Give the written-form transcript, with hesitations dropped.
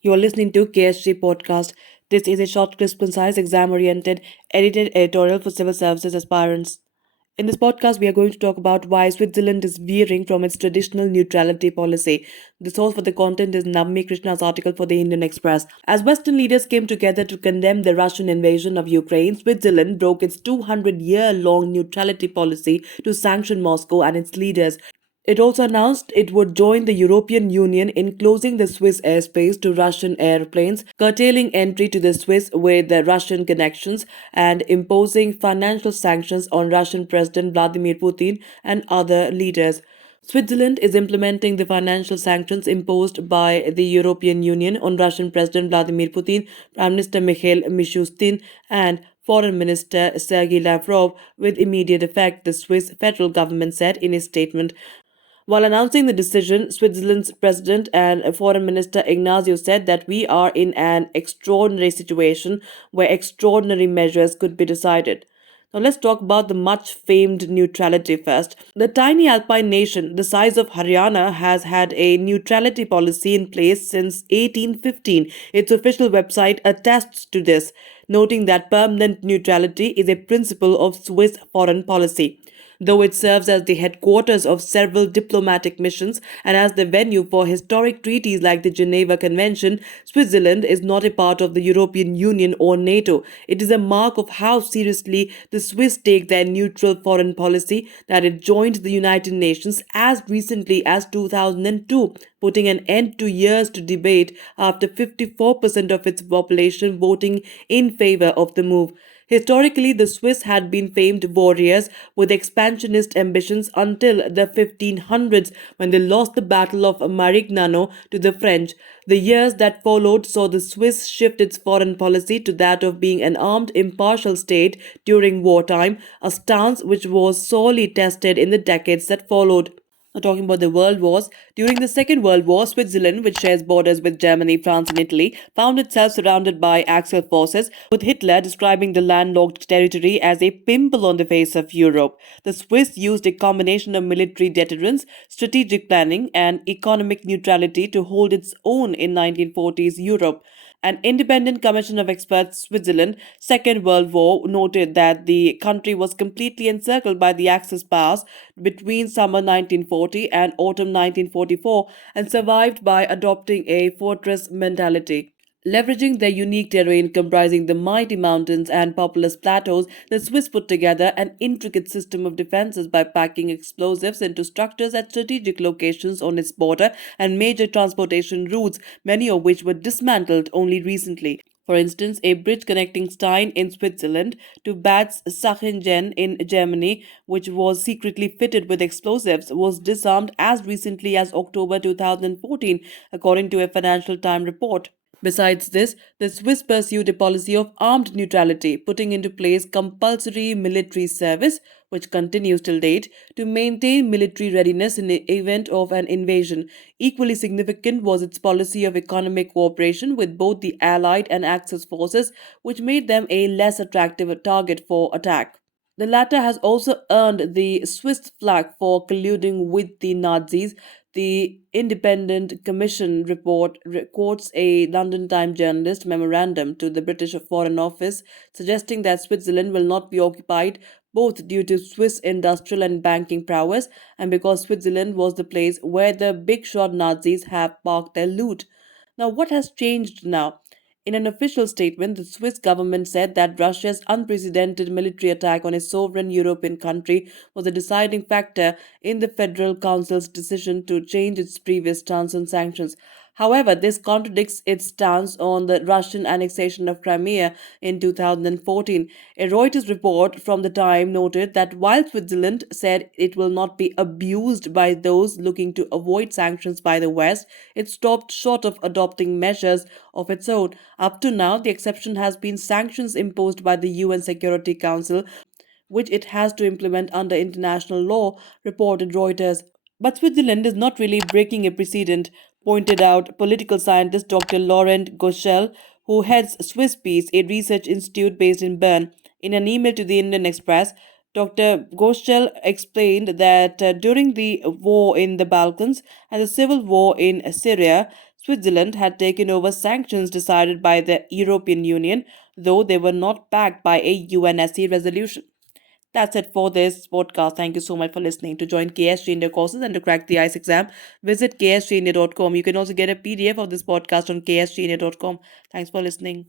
You are listening to KSG Podcast. This is a short, crisp, concise, exam oriented, edited editorial for civil services aspirants. In this podcast, we are going to talk about why Switzerland is veering from its traditional neutrality policy. The source for the content is Navmi Krishna's article for the Indian Express. As Western leaders came together to condemn the Russian invasion of Ukraine, Switzerland broke its 200-year-long neutrality policy to sanction Moscow and its leaders. It also announced it would join the European Union in closing the Swiss airspace to Russian airplanes, curtailing entry to the Swiss with the Russian connections, and imposing financial sanctions on Russian President Vladimir Putin and other leaders. Switzerland is implementing the financial sanctions imposed by the European Union on Russian President Vladimir Putin, Prime Minister Mikhail Mishustin, and Foreign Minister Sergei Lavrov with immediate effect, the Swiss federal government said in a statement. While announcing the decision, Switzerland's president and foreign minister Ignacio said that we are in an extraordinary situation where extraordinary measures could be decided. Now let's talk about the much famed neutrality first. The tiny Alpine nation, the size of Haryana, has had a neutrality policy in place since 1815. Its official website attests to this, noting that permanent neutrality is a principle of Swiss foreign policy. Though it serves as the headquarters of several diplomatic missions and as the venue for historic treaties like the Geneva Convention, Switzerland is not a part of the European Union or NATO. It is a mark of how seriously the Swiss take their neutral foreign policy that it joined the United Nations as recently as 2002, putting an end to years to debate after 54% of its population voting in favor of the move. Historically, the Swiss had been famed warriors with expansionist ambitions until the 1500s when they lost the Battle of Marignano to the French. The years that followed saw the Swiss shift its foreign policy to that of being an armed, impartial state during wartime, a stance which was sorely tested in the decades that followed. Now, talking about the world wars, during the Second World War, Switzerland, which shares borders with Germany, France, and Italy, found itself surrounded by Axis forces, with Hitler describing the landlocked territory as a pimple on the face of Europe. The Swiss used a combination of military deterrence, strategic planning, and economic neutrality to hold its own in 1940s Europe. An independent commission of experts, Switzerland, Second World War, noted that the country was completely encircled by the Axis powers between summer 1940 and autumn 1944 and survived by adopting a fortress mentality. Leveraging their unique terrain comprising the mighty mountains and populous plateaus, the Swiss put together an intricate system of defenses by packing explosives into structures at strategic locations on its border and major transportation routes, many of which were dismantled only recently. For instance, a bridge connecting Stein in Switzerland to Bad Sachsenhausen in Germany, which was secretly fitted with explosives, was disarmed as recently as October 2014, according to a Financial Times report. Besides this, the Swiss pursued a policy of armed neutrality, putting into place compulsory military service, which continues till date, to maintain military readiness in the event of an invasion. Equally significant was its policy of economic cooperation with both the Allied and Axis forces, which made them a less attractive target for attack. The latter has also earned the Swiss flag for colluding with the Nazis. The Independent Commission report quotes a London Times journalist memorandum to the British Foreign Office suggesting that Switzerland will not be occupied both due to Swiss industrial and banking prowess and because Switzerland was the place where the big shot Nazis have parked their loot. Now, what has changed now? In an official statement, the Swiss government said that Russia's unprecedented military attack on a sovereign European country was a deciding factor in the Federal Council's decision to change its previous stance on sanctions. However, this contradicts its stance on the Russian annexation of Crimea in 2014. A Reuters report from the time noted that while Switzerland said it will not be abused by those looking to avoid sanctions by the West, it stopped short of adopting measures of its own. Up to now, the exception has been sanctions imposed by the UN Security Council, which it has to implement under international law, reported Reuters. But Switzerland is not really breaking a precedent, pointed out political scientist Dr. Laurent Goschel, who heads Swiss Peace, a research institute based in Bern. In an email to the Indian Express, Dr. Goschel explained that during the war in the Balkans and the civil war in Syria, Switzerland had taken over sanctions decided by the European Union, though they were not backed by a UNSC resolution. That's it for this podcast. Thank you so much for listening. To join KSG India courses and to crack the ICE exam, visit ksgindia.com. You can also get a PDF of this podcast on ksgindia.com. Thanks for listening.